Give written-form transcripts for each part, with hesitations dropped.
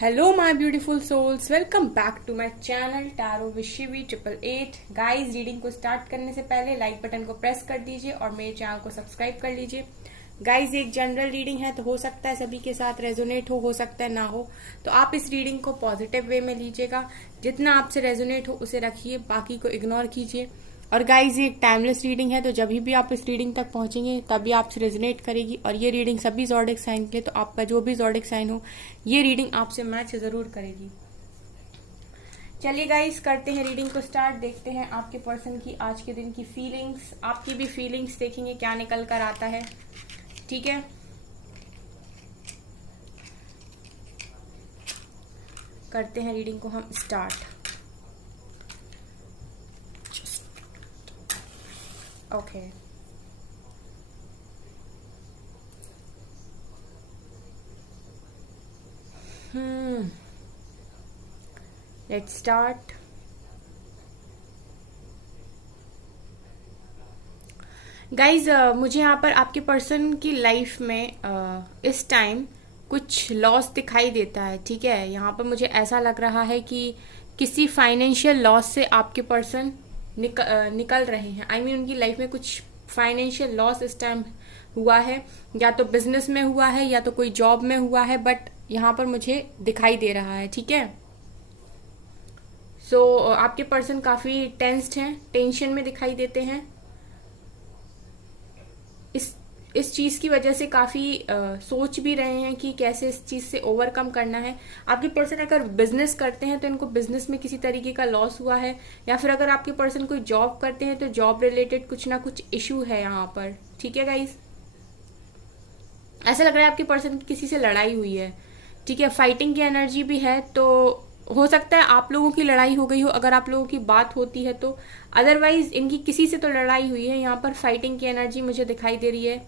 Hello my beautiful souls, welcome back to my channel tarot with Shivi 888। Guys, reading को start करने से पहले like button को press कर दीजिए और मेरे चैनल को सब्सक्राइब कर लीजिए। गाइस, एक जनरल रीडिंग है तो हो सकता है सभी के साथ रेजोनेट हो सकता है ना हो, तो आप इस रीडिंग को पॉजिटिव वे में लीजिएगा। जितना आपसे रेजोनेट हो उसे रखिए, बाकी को इग्नोर कीजिए। और गाइज, ये एक टाइमलेस रीडिंग है, तो जब भी आप इस रीडिंग तक पहुंचेंगे तभी आपसे रेजोनेट करेगी। और ये रीडिंग सभी ज़ोडिक साइन के लिए, तो आपका जो भी ज़ोडिक साइन हो ये रीडिंग आपसे मैच जरूर करेगी। चलिए गाइज, करते हैं रीडिंग को स्टार्ट। देखते हैं आपके पर्सन की आज के दिन की फीलिंग्स, आपकी भी फीलिंग्स देखेंगे क्या निकल कर आता है। ठीक है, करते हैं रीडिंग को हम start. Okay, let's start. Guys, मुझे यहाँ पर आपके पर्सन की लाइफ में इस टाइम कुछ लॉस दिखाई देता है। ठीक है, यहाँ पर मुझे ऐसा लग रहा है कि किसी फाइनेंशियल लॉस से आपके पर्सन निकल रहे हैं। I mean, उनकी लाइफ में कुछ फाइनेंशियल लॉस इस टाइम हुआ है, या तो बिजनेस में हुआ है या तो कोई जॉब में हुआ है, बट यहाँ पर मुझे दिखाई दे रहा है। ठीक है, सो आपके पर्सन काफी टेंस्ड हैं, टेंशन में दिखाई देते हैं। इस चीज की वजह से काफी सोच भी रहे हैं कि कैसे इस चीज से ओवरकम करना है। आपके पर्सन अगर बिजनेस करते हैं तो इनको बिजनेस में किसी तरीके का लॉस हुआ है, या फिर अगर आपके पर्सन कोई जॉब करते हैं तो जॉब रिलेटेड कुछ ना कुछ इशू है यहाँ पर। ठीक है गाइज, ऐसा लग रहा है आपके पर्सन की किसी से लड़ाई हुई है। ठीक है, फाइटिंग की एनर्जी भी है, तो हो सकता है आप लोगों की लड़ाई हो गई हो अगर आप लोगों की बात होती है तो। अदरवाइज इनकी किसी से तो लड़ाई हुई है। यहाँ पर फाइटिंग की एनर्जी मुझे दिखाई दे रही है।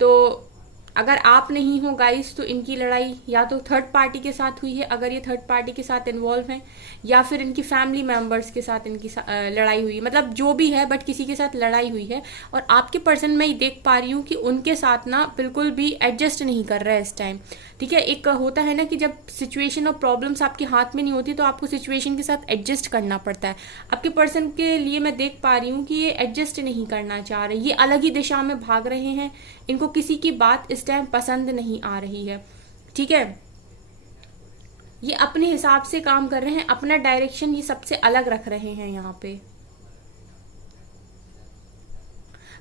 तो अगर आप नहीं हो गाइस तो इनकी लड़ाई या तो थर्ड पार्टी के साथ हुई है, अगर ये थर्ड पार्टी के साथ इन्वॉल्व हैं, या फिर इनकी फैमिली मेंबर्स के साथ इनकी लड़ाई हुई है। मतलब जो भी है, बट किसी के साथ लड़ाई हुई है। और आपके पर्सन में ही देख पा रही हूँ कि उनके साथ ना बिल्कुल भी एडजस्ट नहीं कर रहा है इस टाइम। ठीक है, एक होता है ना कि जब सिचुएशन और प्रॉब्लम्स आपके हाथ में नहीं होती तो आपको सिचुएशन के साथ एडजस्ट करना पड़ता है। आपके पर्सन के लिए मैं देख पा रही हूँ कि ये एडजस्ट नहीं करना चाह रहे, ये अलग ही दिशा में भाग रहे हैं। इनको किसी की बात इस टाइम पसंद नहीं आ रही है। ठीक है, ये अपने हिसाब से काम कर रहे हैं, अपना डायरेक्शन ये सबसे अलग रख रहे हैं यहाँ पे।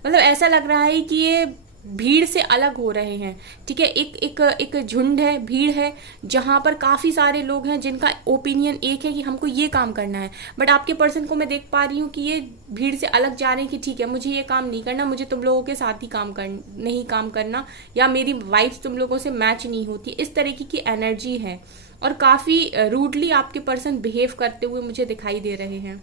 मतलब ऐसा लग रहा है कि ये भीड़ से अलग हो रहे हैं। ठीक है, एक एक एक झुंड है, भीड़ है, जहां पर काफी सारे लोग हैं जिनका ओपिनियन एक है कि हमको ये काम करना है। बट आपके पर्सन को मैं देख पा रही हूँ कि ये भीड़ से अलग जा रहे हैं कि ठीक है, मुझे ये काम नहीं करना, मुझे तुम लोगों के साथ ही नहीं काम करना, या मेरी वाइब्स तुम लोगों से मैच नहीं होती। इस तरीके की एनर्जी है, और काफी रूडली आपके पर्सन बिहेव करते हुए मुझे दिखाई दे रहे हैं।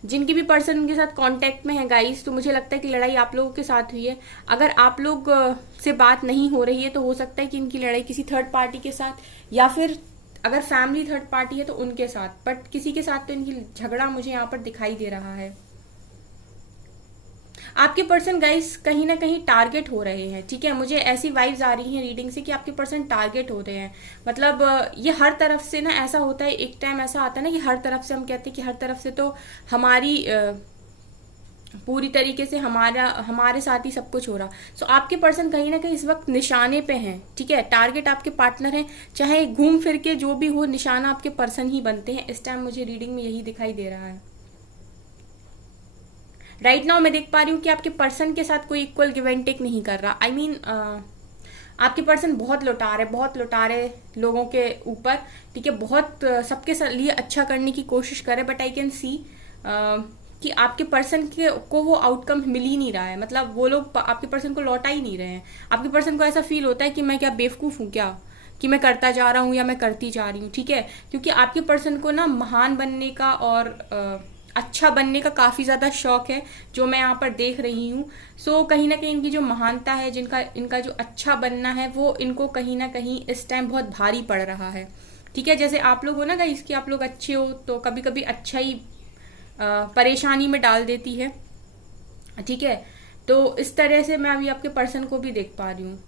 जिनकी भी पर्सन के साथ कांटेक्ट में है गाइस, तो मुझे लगता है कि लड़ाई आप लोगों के साथ हुई है। अगर आप लोग से बात नहीं हो रही है तो हो सकता है कि इनकी लड़ाई किसी थर्ड पार्टी के साथ, या फिर अगर फैमिली थर्ड पार्टी है तो उनके साथ, बट किसी के साथ तो इनकी झगड़ा मुझे यहाँ पर दिखाई दे रहा है। आपके पर्सन गाइस कहीं ना कहीं टारगेट हो रहे हैं। ठीक है, मुझे ऐसी वाइब्स आ रही हैं रीडिंग से कि आपके पर्सन टारगेट हो रहे हैं। मतलब ये हर तरफ से ना ऐसा होता है, एक टाइम ऐसा आता है ना कि हर तरफ से हम कहते हैं कि हर तरफ से तो हमारी पूरी तरीके से हमारे साथ ही सब कुछ हो रहा। सो आपके पर्सन कहीं ना कहीं इस वक्त निशाने पे हैं। ठीक है, टारगेट आपके पार्टनर हैं, चाहे घूम फिर के जो भी हो, निशाना आपके पर्सन ही बनते हैं। इस टाइम मुझे रीडिंग में यही दिखाई दे रहा है। राइट नाउ मैं देख पा रही हूँ कि आपके पर्सन के साथ कोई इक्वल गिव एंड टेक नहीं कर रहा। I mean, आपके पर्सन बहुत लुटा रहे लोगों के ऊपर। ठीक है, बहुत सबके लिए अच्छा करने की कोशिश करे, बट आई कैन सी कि आपके पर्सन को वो आउटकम मिल ही नहीं रहा है। मतलब वो लोग आपके पर्सन को लौटा ही नहीं रहे हैं। आपके पर्सन को ऐसा फील होता है कि मैं क्या बेवकूफ हूँ क्या, कि मैं करता जा रहा हूँ या मैं करती जा रही हूँ। ठीक है, क्योंकि आपके पर्सन को ना महान बनने का और अच्छा बनने का काफी ज्यादा शौक है, जो मैं यहाँ पर देख रही हूँ। सो कहीं ना कहीं इनकी जो महानता है, इनका जो अच्छा बनना है, वो इनको कहीं ना कहीं इस टाइम बहुत भारी पड़ रहा है। ठीक है, जैसे आप लोग हो ना गाइस कि आप लोग अच्छे हो तो कभी कभी अच्छा ही परेशानी में डाल देती है। ठीक है, तो इस तरह से मैं अभी आपके पर्सन को भी देख पा रही हूँ।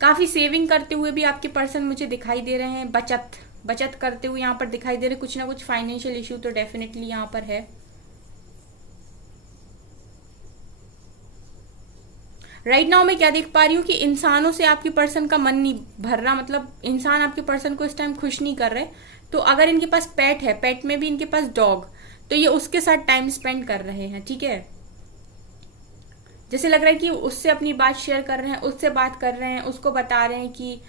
काफी सेविंग करते हुए भी आपके पर्सन मुझे दिखाई दे रहे हैं, बचत बचत करते हुए यहाँ पर दिखाई दे रहे, कुछ ना कुछ फाइनेंशियल इश्यू तो डेफिनेटली यहाँ पर है। राइट नाउ मैं क्या देख पा रही हूँ कि इंसानों से आपके पर्सन का मन नहीं भर रहा, मतलब इंसान आपके पर्सन को इस टाइम खुश नहीं कर रहे। तो अगर इनके पास पेट है, पेट में भी इनके पास डॉग, तो ये उसके साथ टाइम स्पेंड कर रहे हैं, ठीक है। जैसे लग रहा है कि उससे अपनी बात शेयर कर रहे हैं, उससे बात कर रहे हैं, उसको बता रहे हैं कि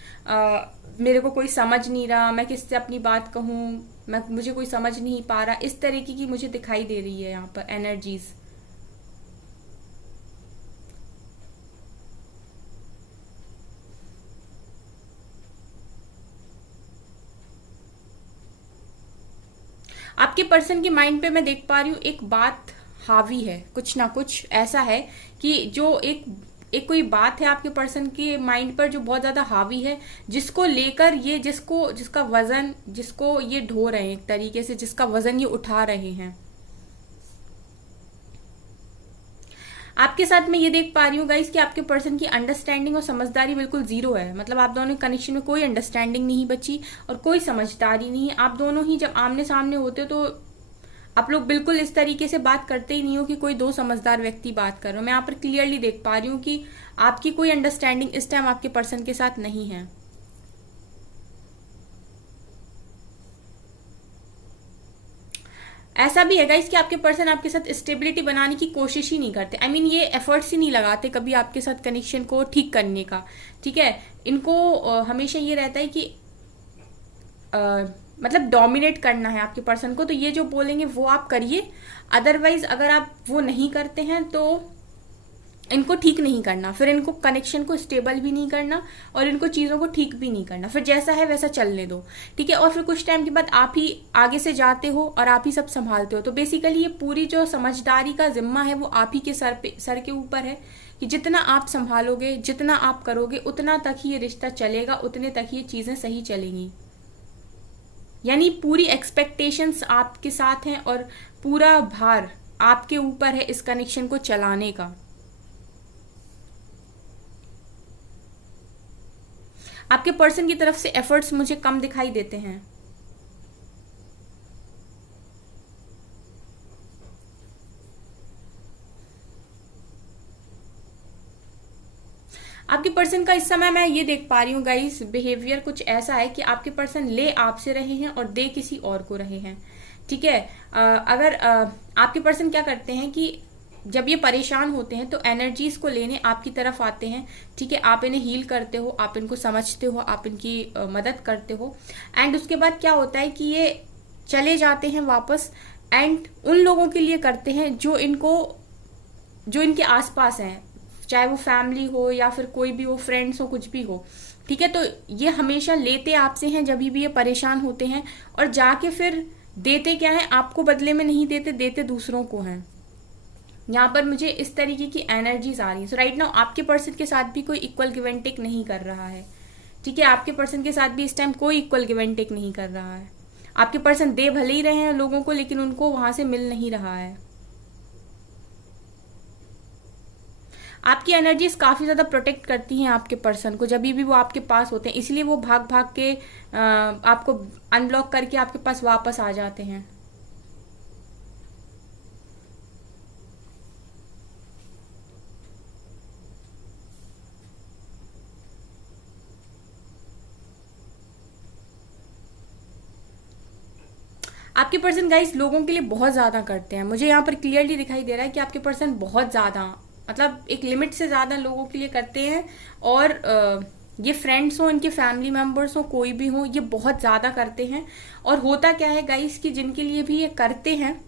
मेरे को कोई समझ नहीं रहा, मैं किससे अपनी बात कहूँ, मुझे कोई समझ नहीं पा रहा। इस तरीके की मुझे दिखाई दे रही है यहाँ पर एनर्जीज। आपके पर्सन के माइंड पे मैं देख पा रही हूँ एक बात हावी है, कुछ ना कुछ ऐसा है कि जो एक कोई बात है आपके पर्सन के माइंड पर जो बहुत ज्यादा हावी है, जिसको लेकर ये जिसका वजन, जिसको ये ढो रहे हैं एक तरीके से, जिसका वजन ये उठा रहे हैं। आपके साथ मैं ये देख पा रही हूँ गाइस कि आपके पर्सन की अंडरस्टैंडिंग और समझदारी बिल्कुल जीरो है। मतलब आप दोनों के कनेक्शन में कोई अंडरस्टैंडिंग नहीं बची और कोई समझदारी नहीं है। आप दोनों ही जब आमने सामने होते हो तो आप लोग बिल्कुल इस तरीके से बात करते ही नहीं हो कि कोई दो समझदार व्यक्ति बात कर रहे हो। मैं यहाँ पर क्लियरली देख पा रही हूँ कि आपकी कोई अंडरस्टैंडिंग इस टाइम आपके पर्सन के साथ नहीं है। ऐसा भी है गाइस कि आपके पर्सन आपके साथ स्टेबिलिटी बनाने की कोशिश ही नहीं करते। आई मीन ये एफर्ट्स ही नहीं लगाते कभी आपके साथ कनेक्शन को ठीक करने का, ठीक है। इनको हमेशा ये रहता है कि मतलब डोमिनेट करना है आपके पर्सन को, तो ये जो बोलेंगे वो आप करिए। अदरवाइज अगर आप वो नहीं करते हैं तो इनको ठीक नहीं करना, फिर इनको कनेक्शन को स्टेबल भी नहीं करना और इनको चीज़ों को ठीक भी नहीं करना, फिर जैसा है वैसा चलने दो, ठीक है। और फिर कुछ टाइम के बाद आप ही आगे से जाते हो और आप ही सब संभालते हो। तो बेसिकली ये पूरी जो समझदारी का जिम्मा है वो आप ही के सर के ऊपर है कि जितना आप संभालोगे, जितना आप करोगे, उतना तक ही ये रिश्ता चलेगा, उतने तक ही ये चीज़ें सही चलेंगी। यानी पूरी एक्सपेक्टेशंस आपके साथ हैं और पूरा भार आपके ऊपर है इस कनेक्शन को चलाने का। आपके पर्सन की तरफ से एफर्ट्स मुझे कम दिखाई देते हैं। आपके पर्सन का इस समय मैं ये देख पा रही हूँ गाइस, बिहेवियर कुछ ऐसा है कि आपके पर्सन ले आपसे रहे हैं और दे किसी और को रहे हैं, ठीक है। अगर आपके पर्सन क्या करते हैं कि जब ये परेशान होते हैं तो एनर्जीज को लेने आपकी तरफ आते हैं, ठीक है। आप इन्हें हील करते हो, आप इनको समझते हो, आप इनकी मदद करते हो। एंड उसके बाद क्या होता है कि ये चले जाते हैं वापस एंड उन लोगों के लिए करते हैं जो इनके आसपास हैं, चाहे वो फैमिली हो या फिर कोई भी हो, फ्रेंड्स हो, कुछ भी हो, ठीक है। तो ये हमेशा लेते आपसे हैं जब भी ये परेशान होते हैं और जाके फिर देते क्या है, आपको बदले में नहीं देते, देते दूसरों को हैं। यहाँ पर मुझे इस तरीके की एनर्जीज आ रही है। सो राइट नाउ आपके पर्सन के साथ भी कोई इक्वल गिव एंड टेक नहीं कर रहा है, ठीक है। आपके पर्सन के साथ भी इस टाइम कोई इक्वल गिव एंड टेक नहीं कर रहा है। आपके पर्सन दे भले ही रहे हैं लोगों को, लेकिन उनको वहां से मिल नहीं रहा है। आपकी एनर्जीज काफी ज्यादा प्रोटेक्ट करती हैं आपके पर्सन को जब भी वो आपके पास होते हैं, इसलिए वो भाग भाग के आपको अनब्लॉक करके आपके पास वापस आ जाते हैं। आपके पर्सन गाइस लोगों के लिए बहुत ज्यादा करते हैं। मुझे यहाँ पर क्लियरली दिखाई दे रहा है कि आपके पर्सन बहुत ज्यादा, मतलब एक लिमिट से ज्यादा लोगों के लिए करते हैं। और ये फ्रेंड्स हो, इनके फैमिली मेंबर्स हो, कोई भी हो, ये बहुत ज्यादा करते हैं। और होता क्या है गाइस कि जिनके लिए भी ये करते हैं,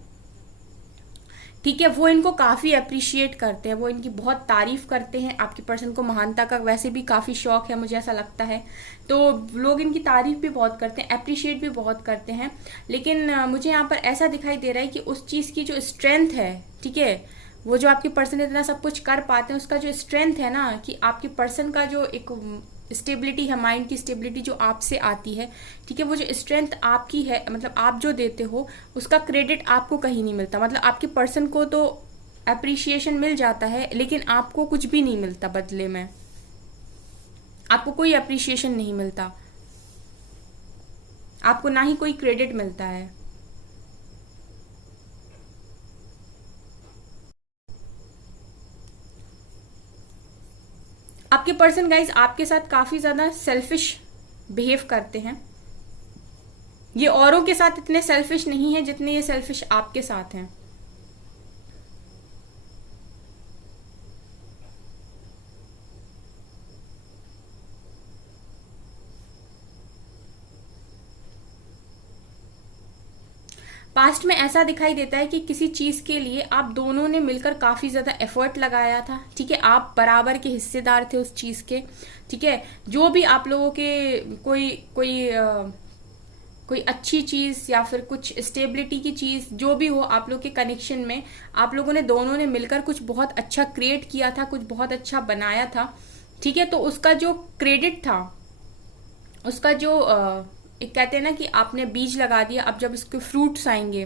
ठीक है, वो इनको काफी अप्रिशिएट करते हैं, वो इनकी बहुत तारीफ करते हैं। आपके पर्सन को महानता का वैसे भी काफी शौक है, मुझे ऐसा लगता है। तो लोग इनकी तारीफ भी बहुत करते हैं, अप्रिशिएट भी बहुत करते हैं। लेकिन मुझे यहाँ पर ऐसा दिखाई दे रहा है कि उस चीज की जो स्ट्रेंथ है, ठीक है, वो जो आपके पर्सन इतना सब कुछ कर पाते हैं, उसका जो स्ट्रेंथ है ना, कि आपके पर्सन का जो एक स्टेबिलिटी है, माइंड की स्टेबिलिटी जो आपसे आती है, ठीक है, वो जो स्ट्रेंथ आपकी है, मतलब आप जो देते हो उसका क्रेडिट आपको कहीं नहीं मिलता। मतलब आपके पर्सन को तो अप्रिशिएशन मिल जाता है लेकिन आपको कुछ भी नहीं मिलता बदले में। आपको कोई अप्रिशिएशन नहीं मिलता, आपको ना ही कोई क्रेडिट मिलता है। आपके पर्सन गाइज आपके साथ काफी ज्यादा सेल्फिश बिहेव करते हैं। ये औरों के साथ इतने सेल्फिश नहीं है जितने ये सेल्फिश आपके साथ हैं। पास्ट में ऐसा दिखाई देता है कि किसी चीज के लिए आप दोनों ने मिलकर काफी ज्यादा एफर्ट लगाया था, ठीक है, आप बराबर के हिस्सेदार थे उस चीज के, ठीक है। जो भी आप लोगों के कोई कोई कोई अच्छी चीज या फिर कुछ स्टेबिलिटी की चीज जो भी हो आप लोग के कनेक्शन में, आप लोगों ने दोनों ने मिलकर कुछ बहुत अच्छा क्रिएट किया था, कुछ बहुत अच्छा बनाया था, ठीक है। तो उसका जो क्रेडिट था, उसका जो एक कहते हैं ना कि आपने बीज लगा दिया, अब जब इसके फ्रूट्स आएंगे,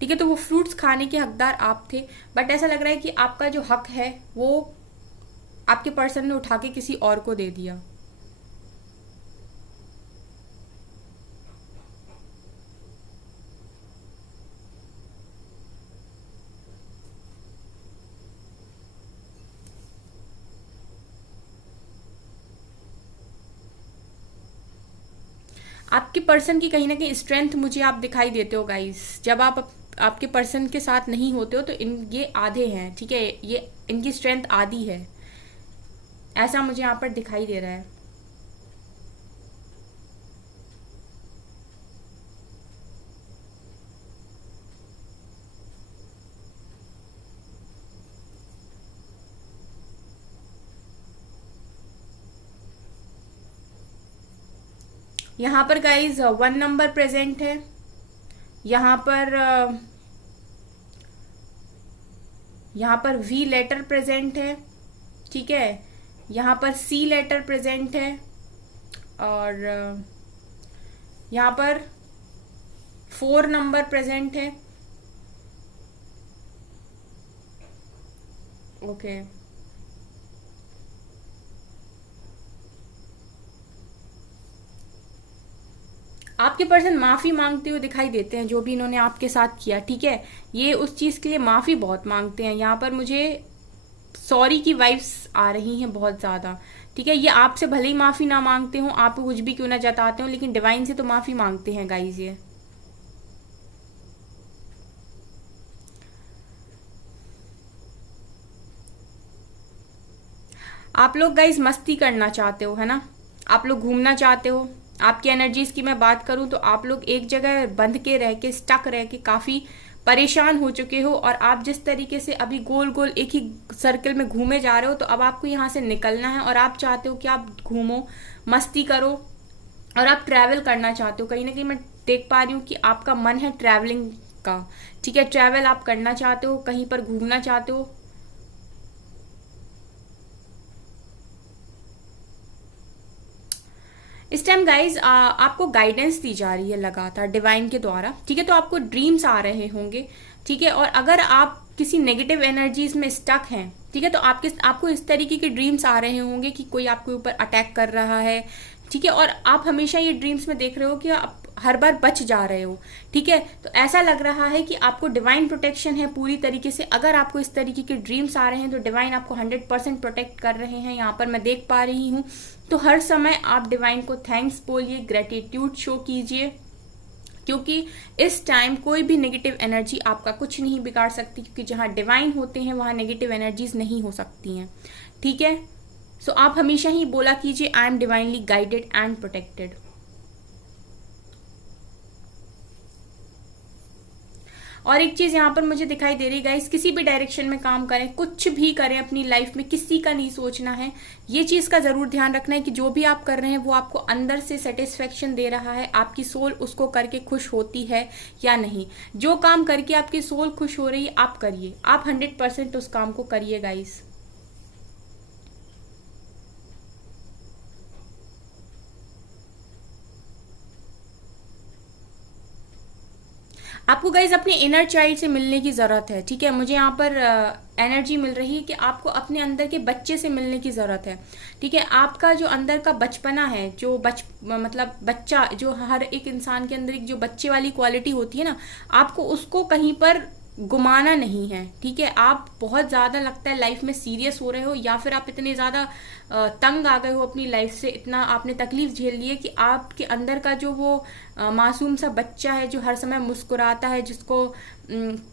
ठीक है, तो वो फ्रूट्स खाने के हकदार आप थे। बट ऐसा लग रहा है कि आपका जो हक है वो आपके पर्सन ने उठा के किसी और को दे दिया। आपके पर्सन की कहीं ना कहीं स्ट्रेंथ मुझे आप दिखाई देते हो गाइस। जब आप आपके पर्सन के साथ नहीं होते हो तो इन ये आधे हैं, ठीक है, ये इनकी स्ट्रेंथ आधी है, ऐसा मुझे यहाँ पर दिखाई दे रहा है। यहाँ पर गाइज 1 नंबर प्रेजेंट है, यहाँ पर यहाँ पर वी लेटर प्रेजेंट है, ठीक है, यहाँ पर सी लेटर प्रेजेंट है, और यहाँ पर 4 नंबर प्रेजेंट है। ओके, आपके पर्सन माफी मांगते हुए दिखाई देते हैं जो भी इन्होंने आपके साथ किया, ठीक है। ये उस चीज के लिए माफी बहुत मांगते हैं। यहाँ पर मुझे सॉरी की वाइब्स आ रही हैं बहुत ज्यादा, ठीक है। ये आपसे भले ही माफी ना मांगते हो, आप कुछ भी क्यों ना जताते हो, लेकिन डिवाइन से तो माफी मांगते हैं गाइज ये। आप लोग गाइज मस्ती करना चाहते हो, है ना, आप लोग घूमना चाहते हो। आपकी एनर्जीज की मैं बात करूं तो आप लोग एक जगह बंध के रह के, स्टक रह के काफी परेशान हो चुके हो, और आप जिस तरीके से अभी गोल गोल एक ही सर्कल में घूमे जा रहे हो, तो अब आपको यहाँ से निकलना है और आप चाहते हो कि आप घूमो, मस्ती करो, और आप ट्रैवल करना चाहते हो। कहीं ना कहीं मैं देख पा रही हूँ कि आपका मन है ट्रैवलिंग का, ठीक है, ट्रैवल आप करना चाहते हो, कहीं पर घूमना चाहते हो। इस टाइम गाइज आपको गाइडेंस दी जा रही है लगातार डिवाइन के द्वारा, ठीक है। तो आपको ड्रीम्स आ रहे होंगे, ठीक है, और अगर आप किसी नेगेटिव एनर्जीज में स्टक हैं, ठीक है, तो आपको इस तरीके के ड्रीम्स आ रहे होंगे कि कोई आपके ऊपर अटैक कर रहा है, ठीक है, और आप हमेशा ये ड्रीम्स में देख रहे हो कि आप हर बार बच जा रहे हो, ठीक है। तो ऐसा लग रहा है कि आपको डिवाइन प्रोटेक्शन है पूरी तरीके से। अगर आपको इस तरीके के ड्रीम्स आ रहे हैं तो डिवाइन आपको 100% प्रोटेक्ट कर रहे हैं, यहाँ पर मैं देख पा रही हूँ। तो हर समय आप डिवाइन को थैंक्स बोलिए, ग्रेटिट्यूड शो कीजिए, क्योंकि इस टाइम कोई भी नेगेटिव एनर्जी आपका कुछ नहीं बिगाड़ सकती, क्योंकि जहां डिवाइन होते हैं वहां नेगेटिव एनर्जीज नहीं हो सकती हैं, ठीक है। सो आप हमेशा ही बोला कीजिए, I am divinely guided and protected. और एक चीज यहाँ पर मुझे दिखाई दे रही गाइस, किसी भी डायरेक्शन में काम करें, कुछ भी करें अपनी लाइफ में, किसी का नहीं सोचना है। ये चीज का जरूर ध्यान रखना है कि जो भी आप कर रहे हैं वो आपको अंदर से सेटिस्फेक्शन दे रहा है, आपकी सोल उसको करके खुश होती है या नहीं। जो काम करके आपकी सोल खुश हो रही है आप करिए, आप 100% उस काम को करिए गाइस। आपको गाइज अपने इनर चाइल्ड से मिलने की जरूरत है, ठीक है। मुझे यहाँ पर एनर्जी मिल रही है कि आपको अपने अंदर के बच्चे से मिलने की ज़रूरत है। ठीक है, आपका जो अंदर का बचपना है, जो मतलब बच्चा, जो हर एक इंसान के अंदर एक जो बच्चे वाली क्वालिटी होती है ना, आपको उसको कहीं पर गुमाना नहीं है। ठीक है, आप बहुत ज़्यादा लगता है लाइफ में सीरियस हो रहे हो, या फिर आप इतने ज़्यादा तंग आ गए हो अपनी लाइफ से, इतना आपने तकलीफ झेल ली है कि आपके अंदर का जो वो मासूम सा बच्चा है जो हर समय मुस्कुराता है, जिसको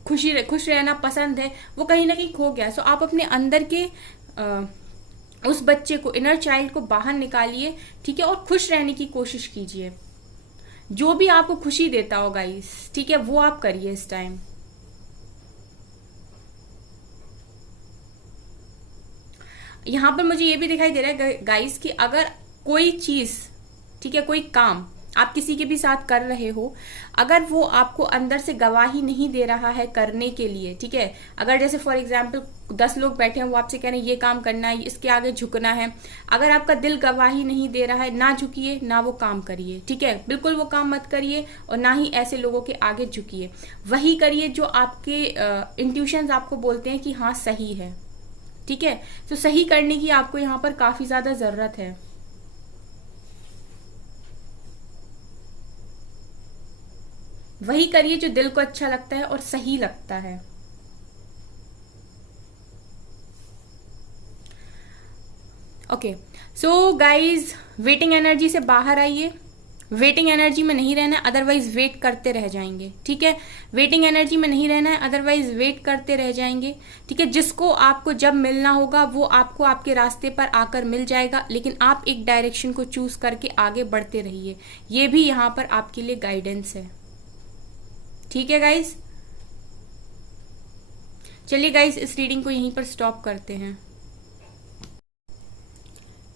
खुश रहना पसंद है, वो कहीं ना कहीं खो गया। सो आप अपने अंदर के उस बच्चे को, इनर चाइल्ड को बाहर निकालिए। ठीक है, और खुश रहने की कोशिश कीजिए। जो भी आपको खुशी देता हो गाइस, ठीक है, वो आप करिए इस टाइम। यहां पर मुझे ये भी दिखाई दे रहा है गाइस कि अगर कोई चीज, ठीक है, कोई काम आप किसी के भी साथ कर रहे हो, अगर वो आपको अंदर से गवाही नहीं दे रहा है करने के लिए, ठीक है, अगर जैसे फॉर एग्जाम्पल 10 लोग बैठे हैं, वो आपसे कह रहे हैं ये काम करना है, इसके आगे झुकना है, अगर आपका दिल गवाही नहीं दे रहा है, ना झुकिए, ना वो काम करिए। ठीक है, बिल्कुल वो काम मत करिए, और ना ही ऐसे लोगों के आगे झुकिए। वही करिए जो आपके इंट्यूशंस आपको बोलते हैं कि हाँ सही है। ठीक है, तो सही करने की आपको यहाँ पर काफी ज्यादा जरूरत है। वही करिए जो दिल को अच्छा लगता है और सही लगता है। Okay, so guys, waiting energy से बाहर आइए। वेटिंग एनर्जी में नहीं रहना है, अदरवाइज वेट करते रह जाएंगे। ठीक है, वेटिंग एनर्जी में नहीं रहना है, अदरवाइज वेट करते रह जाएंगे। ठीक है, जिसको आपको जब मिलना होगा वो आपको आपके रास्ते पर आकर मिल जाएगा, लेकिन आप एक डायरेक्शन को चूज करके आगे बढ़ते रहिए। ये भी यहाँ पर आपके लिए गाइडेंस है। ठीक है गाइज, चलिए गाइज, इस रीडिंग को यहीं पर स्टॉप करते हैं।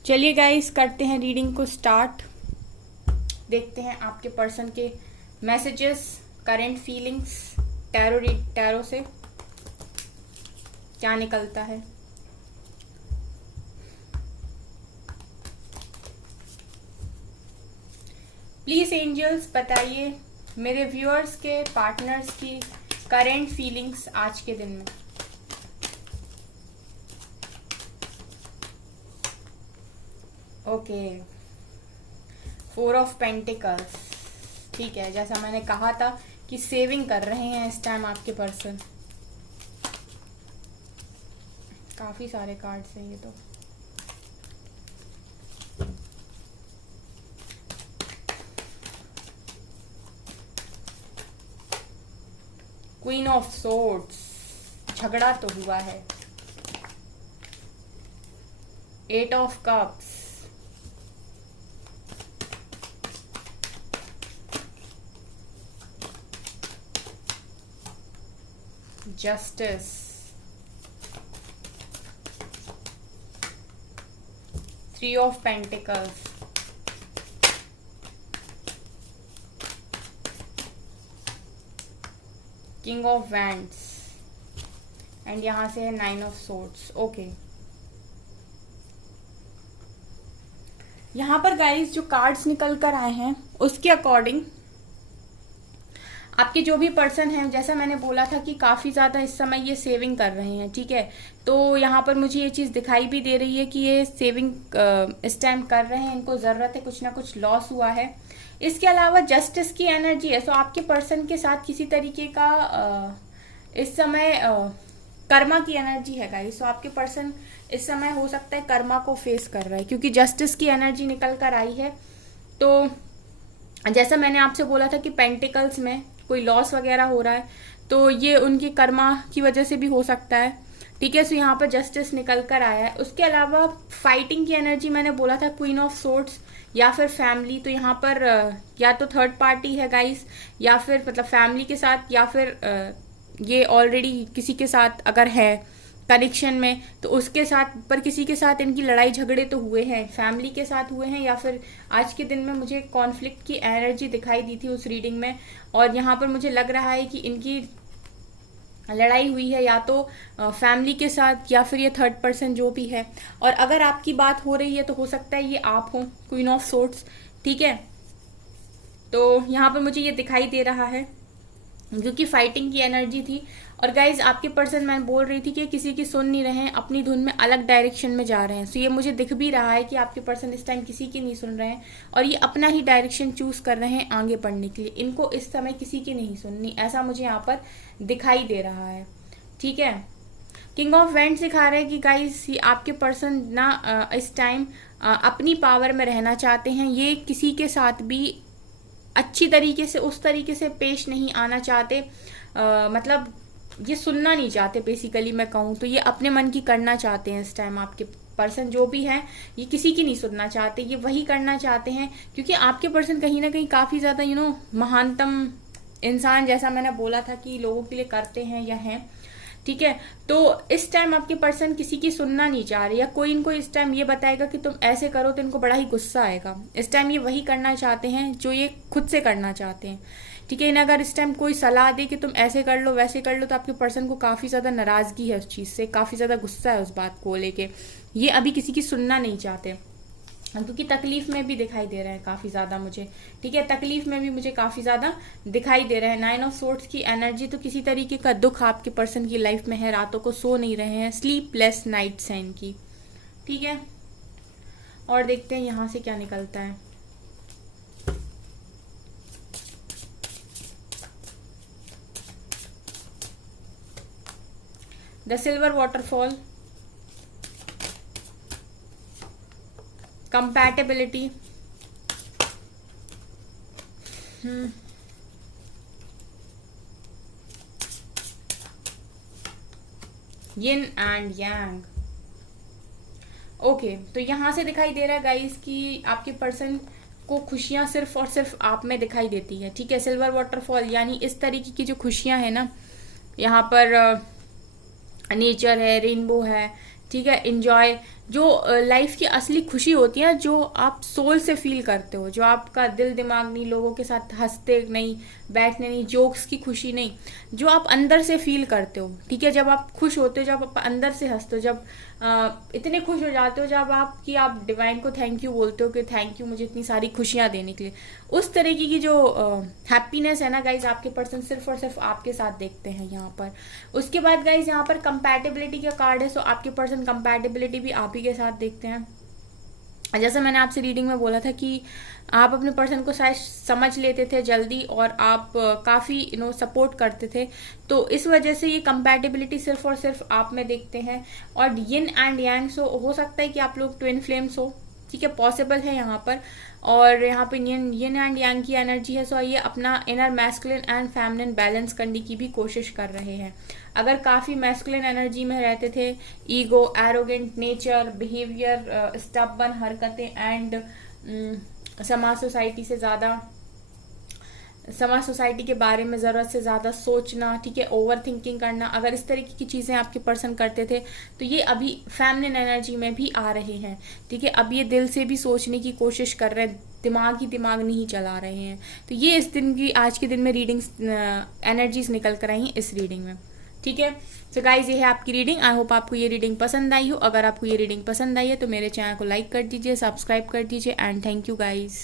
चलिए गाइज, करते हैं रीडिंग को स्टार्ट। देखते हैं आपके पर्सन के मैसेजेस, करंट फीलिंग्स, टैरो से क्या निकलता है। प्लीज एंजल्स बताइए मेरे व्यूअर्स के पार्टनर्स की करंट फीलिंग्स आज के दिन में। Okay, 4 of pentacles. ठीक है, जैसा मैंने कहा था कि सेविंग कर रहे हैं इस टाइम आपके पर्सन। काफी सारे कार्ड्स हैं ये तो। क्वीन ऑफ सोर्ड्स, झगड़ा तो हुआ है। 8 of cups, justice, 3 of pentacles, king of wands, and यहां से है 9 ऑफ सोर्ड्स। ओके, यहां पर गाइस जो कार्ड्स निकल कर आए हैं उसके अकॉर्डिंग आपके जो भी पर्सन हैं, जैसा मैंने बोला था कि काफी ज्यादा इस समय ये सेविंग कर रहे हैं। ठीक है, तो यहाँ पर मुझे ये चीज दिखाई भी दे रही है कि ये सेविंग इस टाइम कर रहे हैं, इनको जरूरत है, कुछ ना कुछ लॉस हुआ है। इसके अलावा जस्टिस की एनर्जी है। सो आपके पर्सन के साथ किसी तरीके का इस समय कर्मा की एनर्जी है गाइस। सो आपके पर्सन इस समय हो सकता है कर्मा को फेस कर रहा है, क्योंकि जस्टिस की एनर्जी निकल कर आई है। तो जैसा मैंने आपसे बोला था कि पेंटिकल्स में कोई लॉस वगैरह हो रहा है, तो ये उनकी कर्मा की वजह से भी हो सकता है। ठीक है, सो यहाँ पर जस्टिस निकल कर आया है। उसके अलावा फाइटिंग की एनर्जी मैंने बोला था, क्वीन ऑफ सोर्ड्स या फिर फैमिली। तो यहाँ पर या तो थर्ड पार्टी है गाइस, या फिर मतलब फैमिली के साथ, या फिर ये ऑलरेडी किसी के साथ अगर है कनेक्शन में तो उसके साथ, पर किसी के साथ इनकी लड़ाई झगड़े तो हुए हैं, फैमिली के साथ हुए हैं, या फिर आज के दिन में मुझे कॉन्फ्लिक्ट की एनर्जी दिखाई दी थी उस रीडिंग में। और यहाँ पर मुझे लग रहा है कि इनकी लड़ाई हुई है या तो फैमिली के साथ, या फिर ये थर्ड पर्सन जो भी है। और अगर आपकी बात हो रही है तो हो सकता है ये आप हो, क्वीन ऑफ सोर्ड्स। ठीक है, तो यहाँ पर मुझे ये दिखाई दे रहा है क्योंकि फाइटिंग की एनर्जी थी। और गाइज आपके पर्सन, मैं बोल रही थी कि किसी की सुन नहीं रहे हैं, अपनी धुन में अलग डायरेक्शन में जा रहे हैं। सो ये मुझे दिख भी रहा है कि आपके पर्सन इस टाइम किसी की नहीं सुन रहे हैं और ये अपना ही डायरेक्शन चूज कर रहे हैं आगे बढ़ने के लिए। इनको इस समय किसी की नहीं सुननी, ऐसा मुझे यहाँ पर दिखाई दे रहा है। ठीक है, किंग ऑफ वेंट्स दिखा रहे हैं कि गाइस आपके पर्सन ना इस टाइम अपनी पावर में रहना चाहते हैं। ये किसी के साथ भी अच्छी तरीके से, उस तरीके से पेश नहीं आना चाहते, मतलब ये सुनना नहीं चाहते। बेसिकली मैं कहूँ तो ये अपने मन की करना चाहते हैं इस टाइम। आपके पर्सन जो भी है ये किसी की नहीं सुनना चाहते, ये वही करना चाहते हैं, क्योंकि आपके पर्सन कहीं ना कहीं काफ़ी ज़्यादा महानतम इंसान, जैसा मैंने बोला था कि लोगों के लिए करते हैं या हैं। ठीक है, तो इस टाइम आपके पर्सन किसी की सुनना नहीं चाह रहे, या कोई इनको इस टाइम ये बताएगा कि तुम ऐसे करो तो इनको बड़ा ही गुस्सा आएगा। इस टाइम ये वही करना चाहते हैं जो ये खुद से करना चाहते हैं। ठीक है, इन्हें अगर इस टाइम कोई सलाह दे कि तुम ऐसे कर लो वैसे कर लो, तो आपके पर्सन को काफ़ी ज़्यादा नाराज़गी है उस चीज़ से, काफ़ी ज़्यादा गुस्सा है उस बात को लेके। ये अभी किसी की सुनना नहीं चाहते, क्योंकि तकलीफ में भी दिखाई दे रहे हैं काफ़ी ज़्यादा मुझे। ठीक है, तकलीफ में भी मुझे काफ़ी ज़्यादा दिखाई दे रहा है। 9 ऑफ सोर्ड्स की एनर्जी, तो किसी तरीके का दुख आपके पर्सन की लाइफ में है। रातों को सो नहीं रहे हैं, स्लीपलेस नाइट्स हैं इनकी। ठीक है, और देखते हैं यहाँ से क्या निकलता है। The silver waterfall, compatibility, yin and yang. Okay, तो यहां से दिखाई दे रहा है गाइस कि आपके पर्सन को खुशियां सिर्फ और सिर्फ आप में दिखाई देती है। ठीक है, सिल्वर वाटरफॉल यानी इस तरीके की जो खुशियां है ना, यहाँ पर नेचर है, रेनबो है। ठीक है, इंजॉय, जो लाइफ की असली खुशी होती है, जो आप सोल से फील करते हो, जो आपका दिल दिमाग नहीं, लोगों के साथ हंसते नहीं, बैठने नहीं, जोक्स की खुशी नहीं, जो आप अंदर से फील करते हो। ठीक है, जब आप खुश होते हो, जब आप अंदर से हंसते हो, जब इतने खुश हो जाते हो, जब आप डिवाइन को थैंक यू बोलते हो कि थैंक यू मुझे इतनी सारी खुशियां देने के लिए, उस तरीके की जो हैप्पीनेस है ना गाइज, आपके पर्सन सिर्फ और सिर्फ आपके साथ देखते हैं यहाँ पर। उसके बाद गाइज यहाँ पर कंपैटिबिलिटी का कार्ड है, सो आपके पर्सन कंपैटिबिलिटी भी आप ही के साथ देखते हैं। जैसे मैंने आपसे रीडिंग में बोला था कि आप अपने पर्सन को शायद समझ लेते थे जल्दी और आप काफ़ी सपोर्ट करते थे, तो इस वजह से ये कंपैटिबिलिटी सिर्फ और सिर्फ आप में देखते हैं। और यिन एंड यांग, सो हो सकता है कि आप लोग ट्विन फ्लेम्स हो। ठीक है, पॉसिबल है यहाँ पर। और यहाँ पे यिन एंड यांग की एनर्जी है, सो ये अपना inner masculine and feminine balance करने की भी कोशिश कर रहे हैं। अगर काफ़ी मैस्कुलिन एनर्जी में रहते थे, ego, arrogant nature, behaviour, stubborn हरकतें एंड समाज सोसाइटी के बारे में ज़रूरत से ज़्यादा सोचना, ठीक है, ओवर थिंकिंग करना, अगर इस तरीके की चीज़ें आपके पर्सन करते थे, तो ये अभी फेमिनिन एनर्जी में भी आ रहे हैं। ठीक है, अब ये दिल से भी सोचने की कोशिश कर रहे हैं, दिमाग नहीं चला रहे हैं। तो ये इस दिन की, आज के दिन में रीडिंग्स एनर्जीज निकल कर आई हैं इस रीडिंग में। ठीक है, तो गाइज ये है आपकी रीडिंग। आई होप आपको ये रीडिंग पसंद आई हो। अगर आपको ये रीडिंग पसंद आई है तो मेरे चैनल को लाइक कर दीजिए, सब्सक्राइब कर दीजिए एंड थैंक यू गाइज।